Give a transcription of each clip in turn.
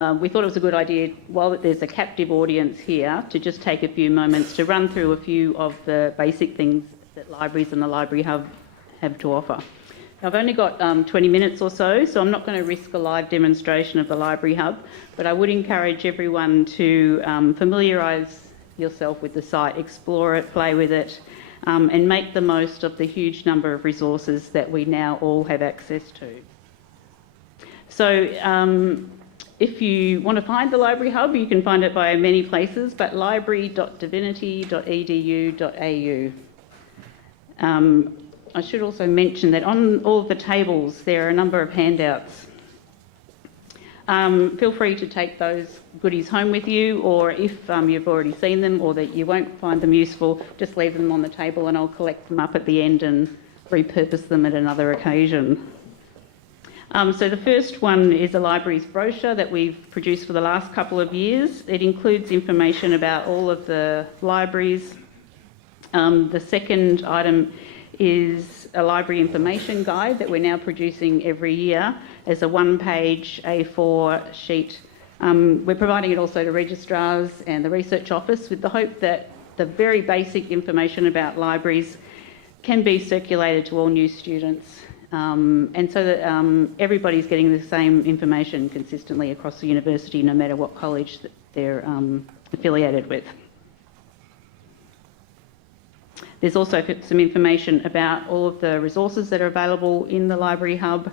we thought it was a good idea, while there's a captive audience here, to just take a few moments to run through a few of the basic things that libraries and the Library Hub have to offer. I've only got 20 minutes or so, so I'm not going to risk a live demonstration of the Library Hub, but I would encourage everyone to familiarise yourself with the site, explore it, play with it, and make the most of the huge number of resources that we now all have access to. So if you want to find the Library Hub, you can find it via many places, but library.divinity.edu.au. I should also mention that on all of the tables there are a number of handouts. Feel free to take those goodies home with you, or if you've already seen them or that you won't find them useful, just leave them on the table and I'll collect them up at the end and repurpose them at another occasion. So the first one is a library's brochure that we've produced for the last couple of years. It includes information about all of the libraries. The second item is a library information guide that we're now producing every year as a one-page A4 sheet. We're providing it also to registrars and the research office with the hope that the very basic information about libraries can be circulated to all new students. And so that everybody's getting the same information consistently across the university, no matter what college that they're affiliated with. There's also some information about all of the resources that are available in the Library Hub.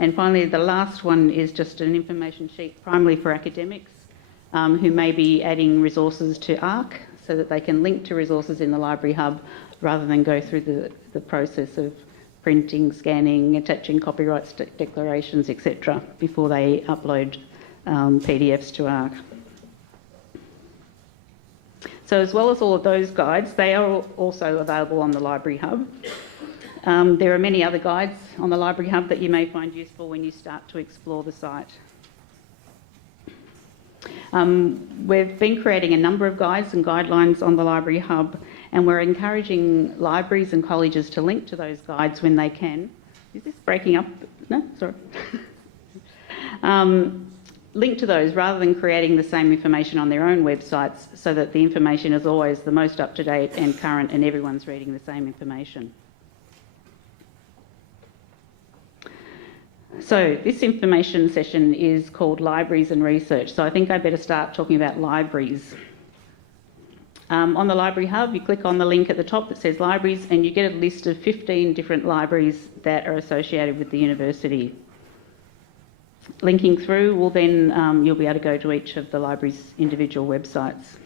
And finally, the last one is just an information sheet primarily for academics who may be adding resources to ARC so that they can link to resources in the Library Hub rather than go through the process of printing, scanning, attaching copyright declarations, etc., before they upload PDFs to ARC. So as well as all of those guides, they are also available on the Library Hub. There are many other guides on the Library Hub that you may find useful when you start to explore the site. We've been creating a number of guides and guidelines on the Library Hub, and we're encouraging libraries and colleges to link to those guides when they can. Is this breaking up? No, sorry. Link to those rather than creating the same information on their own websites, so that the information is always the most up-to-date and current and everyone's reading the same information. So this information session is called Libraries and Research, so I think I better start talking about libraries. On the Library Hub, you click on the link at the top that says Libraries and you get a list of 15 different libraries that are associated with the university. Linking through will then, you'll be able to go to each of the library's individual websites.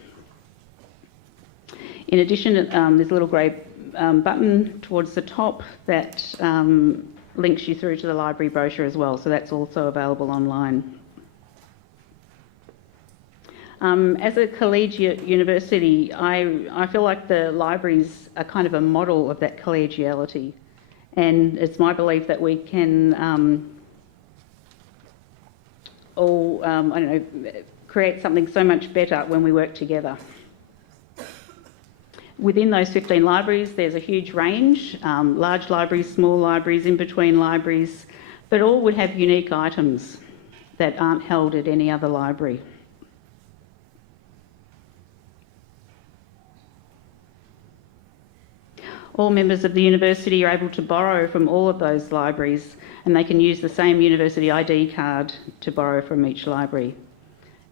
In addition, there's a little grey button towards the top that links you through to the library brochure as well, so that's also available online. As a collegiate university, I feel like the libraries are kind of a model of that collegiality, and it's my belief that we can all, create something so much better when we work together. Within those 15 libraries, there's a huge range, large libraries, small libraries, in-between libraries, but all would have unique items that aren't held at any other library. All members of the university are able to borrow from all of those libraries, and they can use the same university ID card to borrow from each library.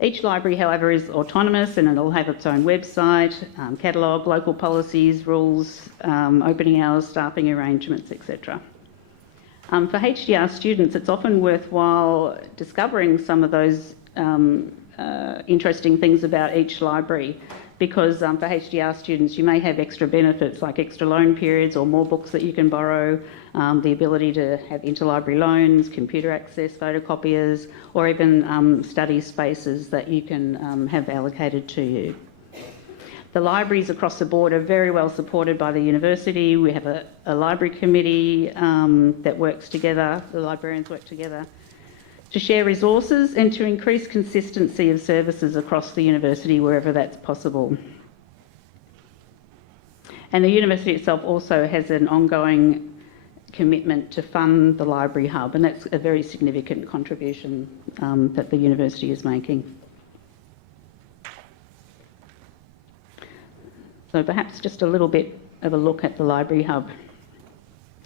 Each library, however, is autonomous and it'll have its own website, catalogue, local policies, rules, opening hours, staffing arrangements, etc. For HDR students, it's often worthwhile discovering some of those interesting things about each library, because for HDR students you may have extra benefits like extra loan periods or more books that you can borrow, the ability to have interlibrary loans, computer access, photocopiers, or even study spaces that you can have allocated to you. The libraries across the board are very well supported by the university. We have a library committee that works together, the librarians work together to share resources and to increase consistency of services across the university wherever that's possible. And the university itself also has an ongoing commitment to fund the Library Hub, and that's a very significant contribution that the university is making. So perhaps just a little bit of a look at the Library Hub.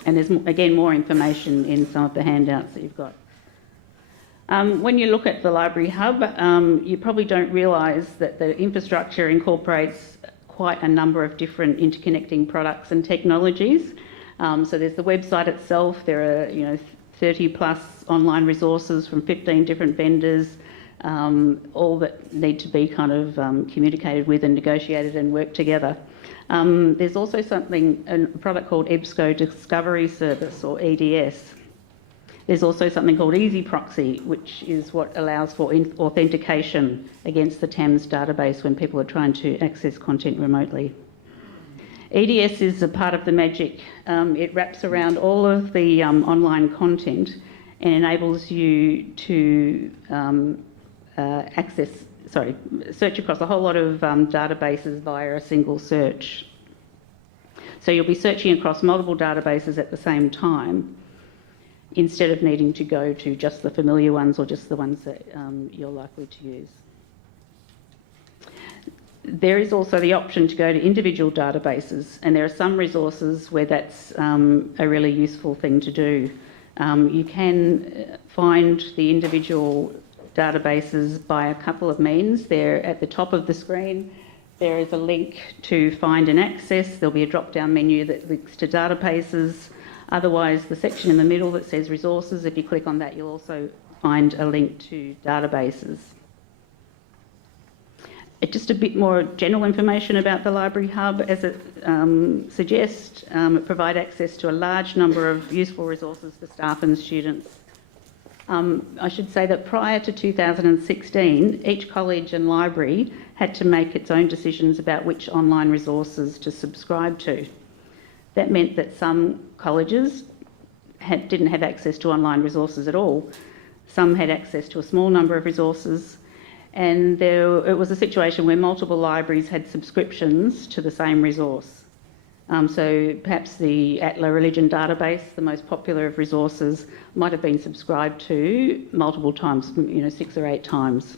And there's, again, more information in some of the handouts that you've got. When you look at the Library Hub, you probably don't realise that the infrastructure incorporates quite a number of different interconnecting products and technologies. So there's the website itself. There are 30 plus online resources from 15 different vendors, all that need to be kind of communicated with and negotiated and work together. There's also a product called EBSCO Discovery Service, or EDS. There's also something called Easy Proxy, which is what allows for authentication against the TAMS database when people are trying to access content remotely. EDS is a part of the magic. It wraps around all of the online content and enables you to search across a whole lot of databases via a single search. So you'll be searching across multiple databases at the same time, instead of needing to go to just the familiar ones or just the ones that you're likely to use. There is also the option to go to individual databases, and there are some resources where that's a really useful thing to do. You can find the individual databases by a couple of means. They're at the top of the screen. There is a link to find and access. There'll be a drop-down menu that links to databases. Otherwise, the section in the middle that says resources, if you click on that, you'll also find a link to databases. Just a bit more general information about the Library Hub. As it suggests, it provides access to a large number of useful resources for staff and students. I should say that prior to 2016, each college and library had to make its own decisions about which online resources to subscribe to. That meant that some colleges didn't have access to online resources at all. Some had access to a small number of resources, and it was a situation where multiple libraries had subscriptions to the same resource. So perhaps the ATLA Religion database, the most popular of resources, might have been subscribed to multiple times, 6 or 8 times.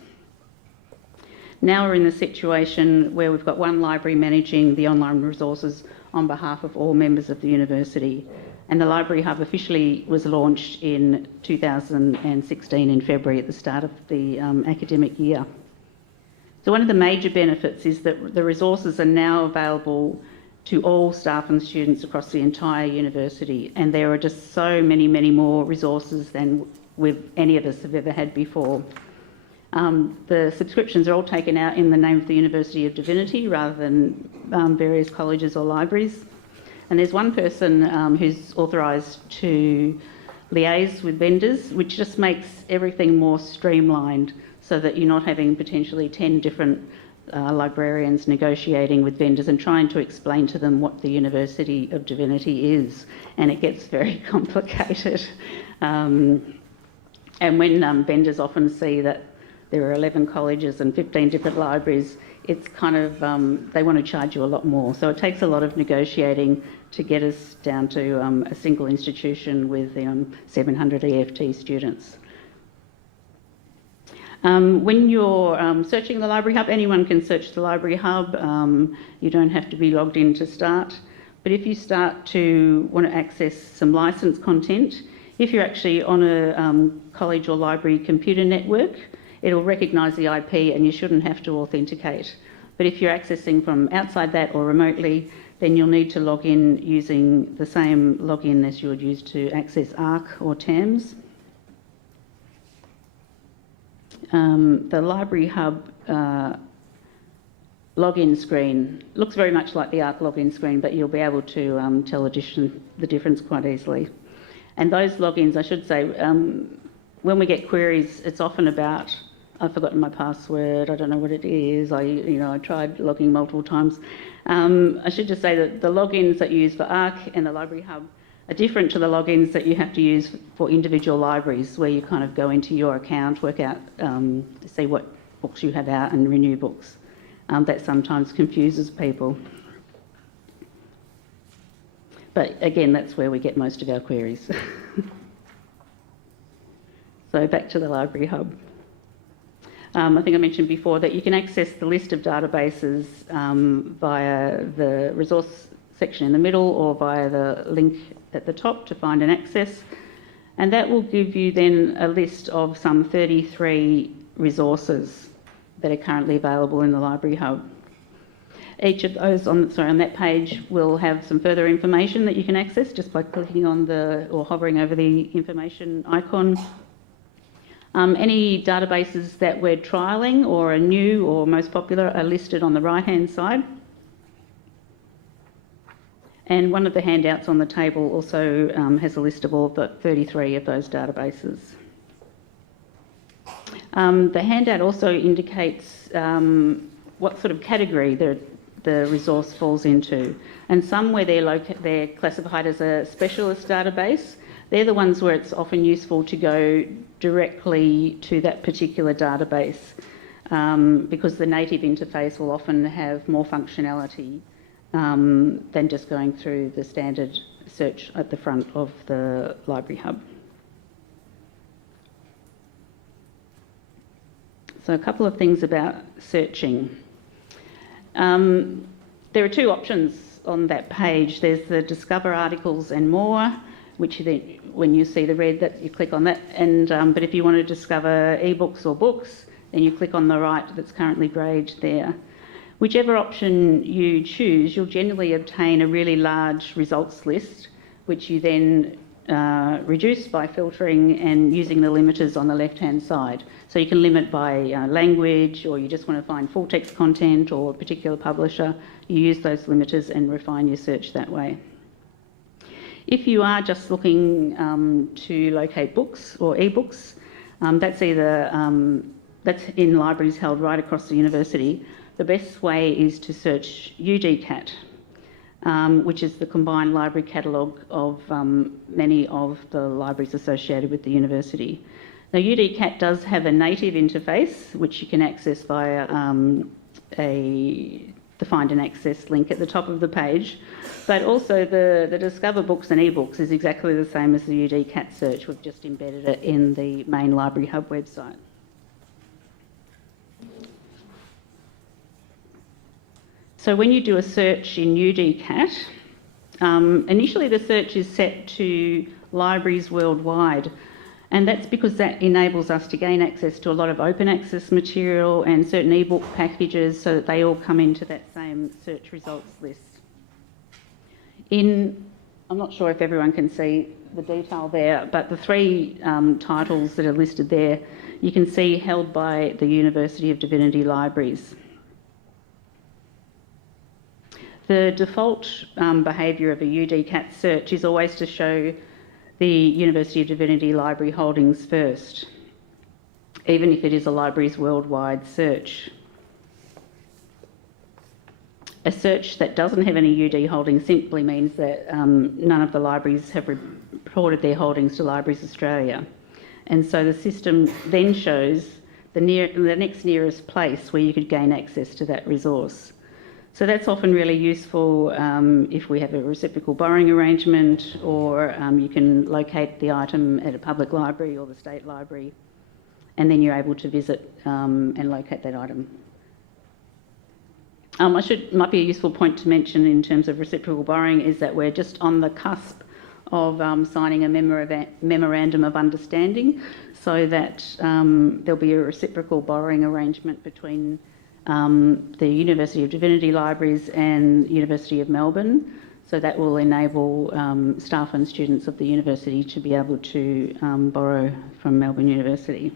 Now we're in the situation where we've got one library managing the online resources on behalf of all members of the university. And the Library Hub officially was launched in 2016 in February at the start of the academic year. So one of the major benefits is that the resources are now available to all staff and students across the entire university, and there are just so many, many more resources than any of us have ever had before. The subscriptions are all taken out in the name of the University of Divinity rather than various colleges or libraries. And there's one person who's authorised to liaise with vendors, which just makes everything more streamlined so that you're not having potentially 10 different librarians negotiating with vendors and trying to explain to them what the University of Divinity is. And it gets very complicated. And when vendors often see that there are 11 colleges and 15 different libraries, it's kind of, they want to charge you a lot more. So it takes a lot of negotiating to get us down to a single institution with 700 EFT students. When you're searching the Library Hub, anyone can search the Library Hub. You don't have to be logged in to start. But if you start to want to access some licensed content, if you're actually on a college or library computer network, it'll recognise the IP and you shouldn't have to authenticate. But if you're accessing from outside that or remotely, then you'll need to log in using the same login as you would use to access ARC or TAMS. The Library Hub login screen looks very much like the ARC login screen, but you'll be able to tell the difference quite easily. And those logins, I should say, when we get queries, it's often about, I've forgotten my password, I don't know what it is, I tried logging multiple times. I should just say that the logins that you use for ARC and the Library Hub are different to the logins that you have to use for individual libraries, where you kind of go into your account, work out, see what books you have out and renew books. That sometimes confuses people. But again, that's where we get most of our queries. So back to the Library Hub. I think I mentioned before that you can access the list of databases via the resource section in the middle or via the link at the top to find and access. And that will give you then a list of some 33 resources that are currently available in the Library Hub. Each of those on that page will have some further information that you can access just by clicking on or hovering over the information icon. Any databases that we're trialling or are new or most popular are listed on the right-hand side. And one of the handouts on the table also has a list of all the 33 of those databases. The handout also indicates what sort of category the resource falls into. And some where they're classified as a specialist database, they're the ones where it's often useful to go directly to that particular database because the native interface will often have more functionality than just going through the standard search at the front of the Library Hub. So a couple of things about searching. There are two options on that page. There's the Discover Articles and More, which when you see the red, that you click on that. But if you want to discover ebooks or books, then you click on the right that's currently greyed there. Whichever option you choose, you'll generally obtain a really large results list, which you then reduce by filtering and using the limiters on the left-hand side. So you can limit by language, or you just want to find full text content or a particular publisher. You use those limiters and refine your search that way. If you are just looking to locate books or ebooks, that's in libraries held right across the university. The best way is to search UDCAT, which is the combined library catalogue of many of the libraries associated with the university. Now, UDCAT does have a native interface, which you can access via the Find and Access link at the top of the page, but also the Discover Books and eBooks is exactly the same as the UDCAT search. We've just embedded it in the main Library Hub website. So when you do a search in UDCAT, initially the search is set to libraries worldwide, and that's because that enables us to gain access to a lot of open access material and certain ebook packages so that they all come into that same search results list. I'm not sure if everyone can see the detail there, but the three titles that are listed there, you can see held by the University of Divinity Libraries. The default behaviour of a UDCAT search is always to show the University of Divinity library holdings first, even if it is a library's worldwide search. A search that doesn't have any UD holdings simply means that none of the libraries have reported their holdings to Libraries Australia. And so the system then shows the next nearest place where you could gain access to that resource. So that's often really useful if we have a reciprocal borrowing arrangement, or you can locate the item at a public library or the state library, and then you're able to visit and locate that item. Might be a useful point to mention in terms of reciprocal borrowing is that we're just on the cusp of signing a memorandum of understanding, so that there'll be a reciprocal borrowing arrangement between the University of Divinity Libraries and University of Melbourne. So that will enable staff and students of the university to be able to borrow from Melbourne University.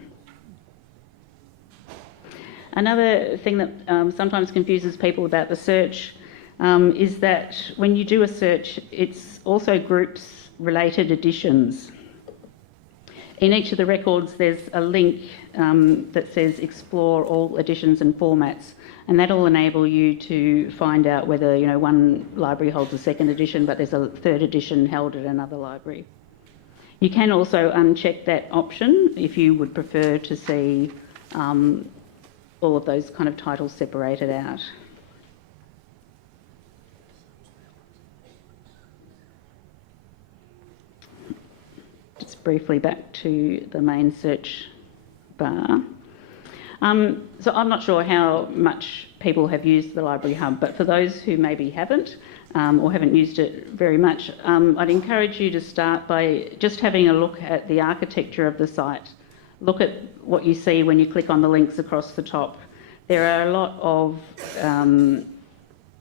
Another thing that sometimes confuses people about the search is that when you do a search, it's also groups related editions. In each of the records, there's a link that says explore all editions and formats, and that'll enable you to find out whether one library holds a second edition, but there's a third edition held at another library. You can also uncheck that option if you would prefer to see all of those kind of titles separated out. just briefly back to the main search bar. So I'm not sure how much people have used the Library Hub, but for those who maybe haven't or haven't used it very much, I'd encourage you to start by just having a look at the architecture of the site. Look at what you see when you click on the links across the top. There are a lot of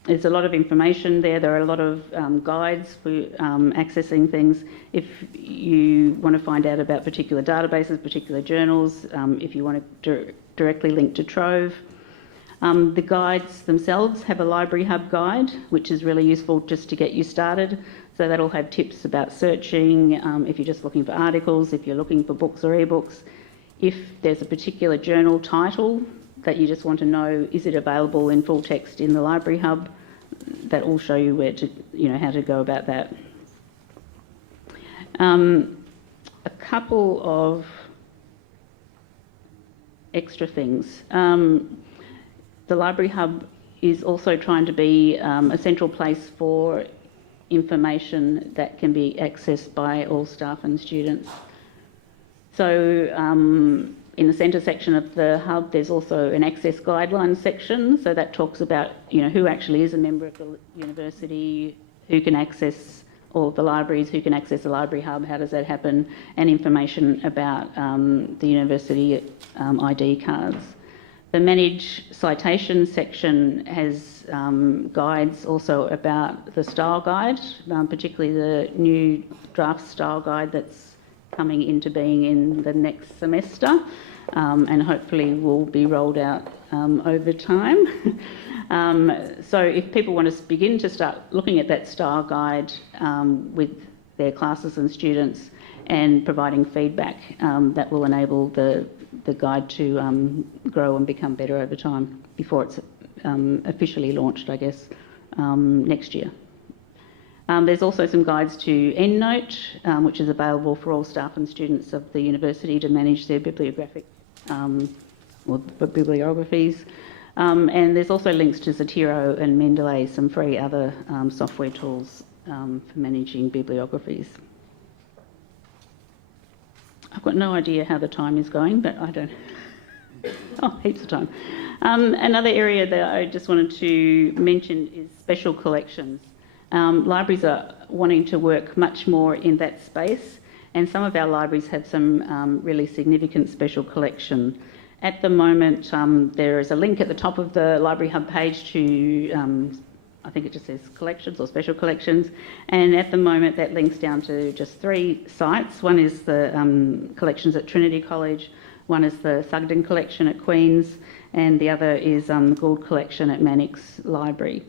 there's a lot of information there. There are a lot of guides for accessing things. If you want to find out about particular databases, particular journals, if you want to directly link to Trove. The guides themselves have a Library Hub guide, which is really useful just to get you started. So that'll have tips about searching, if you're just looking for articles, if you're looking for books or ebooks. If there's a particular journal title that you just want to know, is it available in full text in the Library Hub? That will show you where to, how to go about that. A couple of extra things. The Library Hub is also trying to be a central place for information that can be accessed by all staff and students. So in the centre section of the hub, there's also an access guidelines section. So that talks about, who actually is a member of the university, who can access all of the libraries, who can access the Library Hub, how does that happen, and information about the university ID cards. The Manage Citation section has guides also about the style guide, particularly the new draft style guide that's coming into being in the next semester, and hopefully will be rolled out over time. So if people want to begin to start looking at that style guide with their classes and students and providing feedback, that will enable the guide to grow and become better over time before it's officially launched, I guess, next year. There's also some guides to EndNote, which is available for all staff and students of the university to manage their bibliographic or bibliographies. And there's also links to Zotero and Mendeley, some free other software tools for managing bibliographies. I've got no idea how the time is going, but I don't. Oh, heaps of time. Another area that I just wanted to mention is special collections. Libraries are wanting to work much more in that space, and some of our libraries have some really significant special collection. At the moment, there is a link at the top of the Library Hub page to, I think it just says collections or special collections, and at the moment that links down to just 3 sites. One is the collections at Trinity College, one is the Sugden collection at Queen's, and the other is the Gould collection at Mannix Library.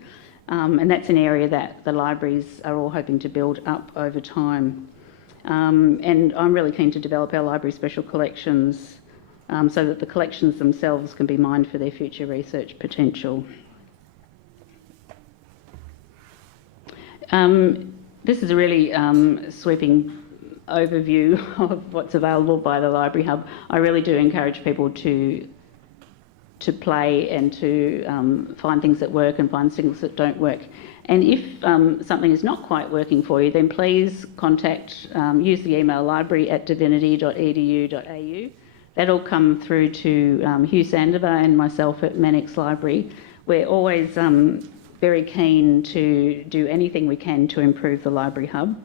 And that's an area that the libraries are all hoping to build up over time. And I'm really keen to develop our library special collections so that the collections themselves can be mined for their future research potential. This is a really sweeping overview of what's available by the Library Hub. I really do encourage people to play and to find things that work and find things that don't work. And if something is not quite working for you, then please use the email library@divinity.edu.au. That'll come through to Hugh Sandover and myself at Mannix Library. We're always very keen to do anything we can to improve the Library Hub.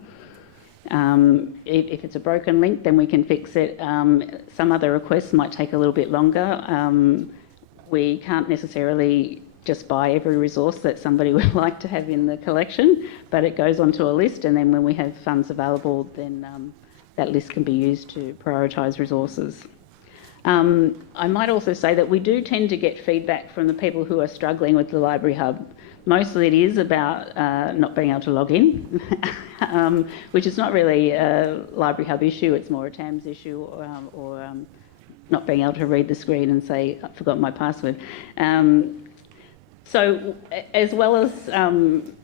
If it's a broken link, then we can fix it. Some other requests might take a little bit longer. We can't necessarily just buy every resource that somebody would like to have in the collection, but it goes onto a list, and then when we have funds available, then that list can be used to prioritise resources. I might also say that we do tend to get feedback from the people who are struggling with the Library Hub. Mostly it is about not being able to log in, which is not really a Library Hub issue, it's more a TAMS issue, or not being able to read the screen and say, I forgot my password. So as well as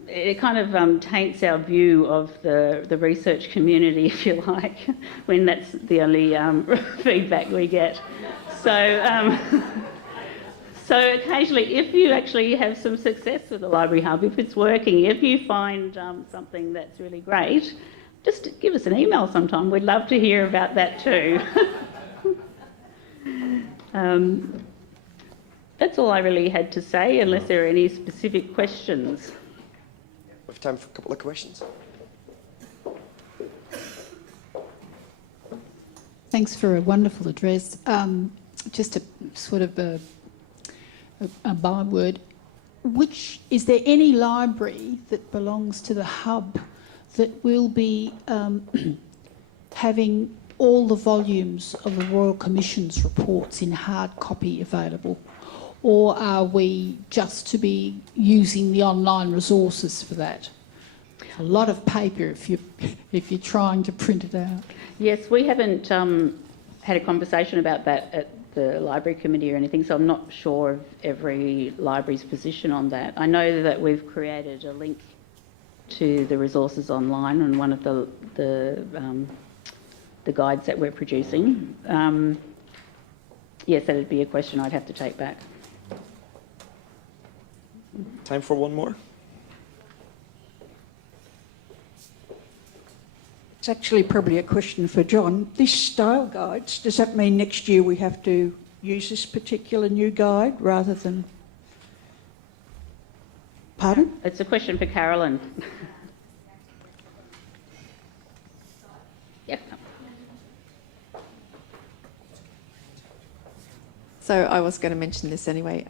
it kind of taints our view of the research community, if you like, when that's the only feedback we get. So, so occasionally, if you actually have some success with the Library Hub, if it's working, if you find something that's really great, just give us an email sometime. We'd love to hear about that too. That's all I really had to say, unless there are any specific questions. We have time for a couple of questions. Thanks for a wonderful address. Just a sort of a byword. Is there any library that belongs to the hub that will be having all the volumes of the Royal Commission's reports in hard copy available? Or are we just to be using the online resources for that? A lot of paper if you're trying to print it out. Yes, we haven't had a conversation about that at the library committee or anything, so I'm not sure of every library's position on that. I know that we've created a link to the resources online on one of the guides that we're producing. Yes, that'd be a question I'd have to take back. Time for one more. It's actually probably a question for John. This style guides, does that mean next year we have to use this particular new guide rather than... Pardon? It's a question for Carolyn. Yep. So I was going to mention this anyway.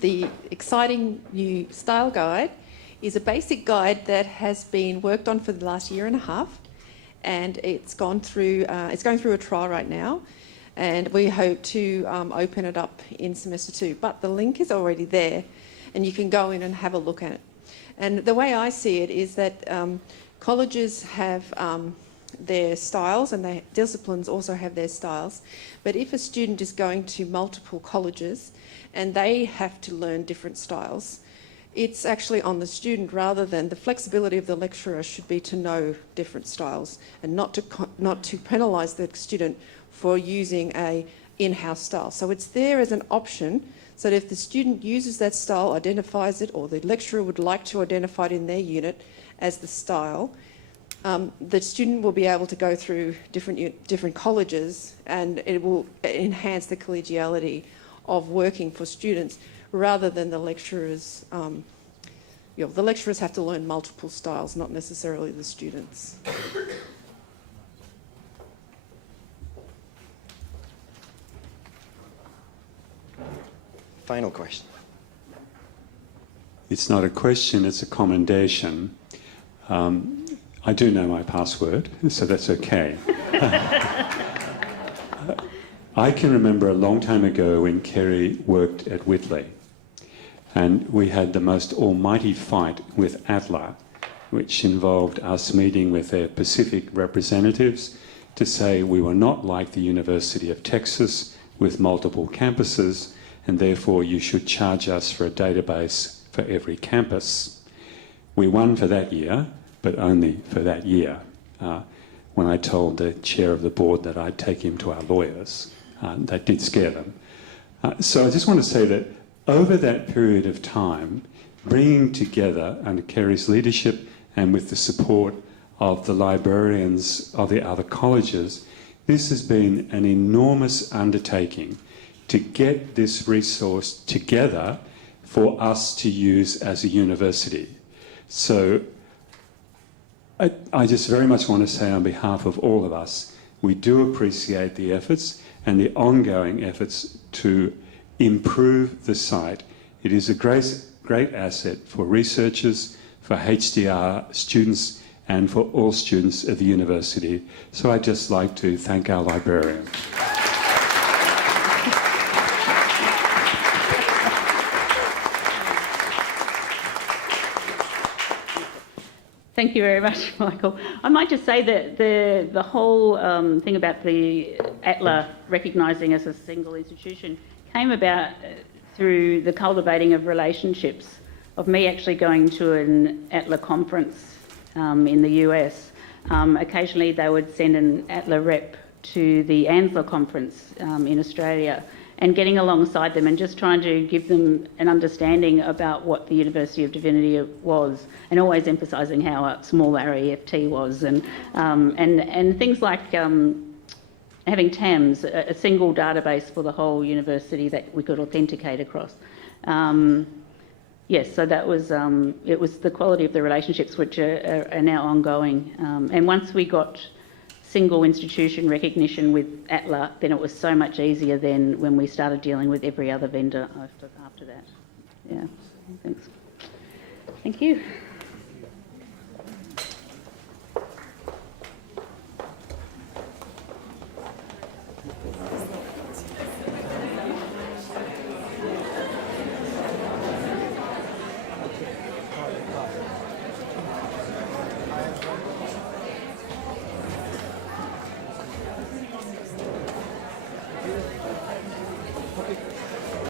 The exciting new style guide is a basic guide that has been worked on for the last year and a half, and it's going through a trial right now, and we hope to open it up in semester 2. But the link is already there, and you can go in and have a look at it. And the way I see it is that colleges have their styles, and the disciplines also have their styles. But if a student is going to multiple colleges and they have to learn different styles, it's actually on the student rather than the flexibility of the lecturer should be to know different styles and not to penalise the student for using a in-house style. So it's there as an option, so that if the student uses that style, identifies it, or the lecturer would like to identify it in their unit as the style, the student will be able to go through different colleges, and it will enhance the collegiality of working for students rather than the lecturers. The lecturers have to learn multiple styles, not necessarily the students. Final question. It's not a question, it's a commendation. I do know my password, so that's okay. I can remember a long time ago when Kerrie worked at Whitley, and we had the most almighty fight with ATLA, which involved us meeting with their Pacific representatives to say we were not like the University of Texas with multiple campuses, and therefore you should charge us for a database for every campus. We won for that year, but only for that year. When I told the chair of the board that I'd take him to our lawyers, that did scare them. So I just want to say that over that period of time, bringing together under Kerrie's leadership and with the support of the librarians of the other colleges, this has been an enormous undertaking to get this resource together for us to use as a university. So I just very much want to say on behalf of all of us, we do appreciate the efforts and the ongoing efforts to improve the site. It is a great asset for researchers, for HDR students, and for all students at the university. So I'd just like to thank our librarian. Thank you very much, Michael. I might just say that the whole thing about the ATLA recognising us as a single institution came about through the cultivating of relationships, of me actually going to an ATLA conference in the US. Occasionally they would send an ATLA rep to the ANZLA conference in Australia, and getting alongside them and just trying to give them an understanding about what the University of Divinity was, and always emphasising how small our EFT was, and things like having TAMS, a single database for the whole university that we could authenticate across. Yes, so that was, it was the quality of the relationships which are now ongoing. And once we got single institution recognition with ATLA, then it was so much easier than when we started dealing with every other vendor after that. Yeah, thanks. Thank you.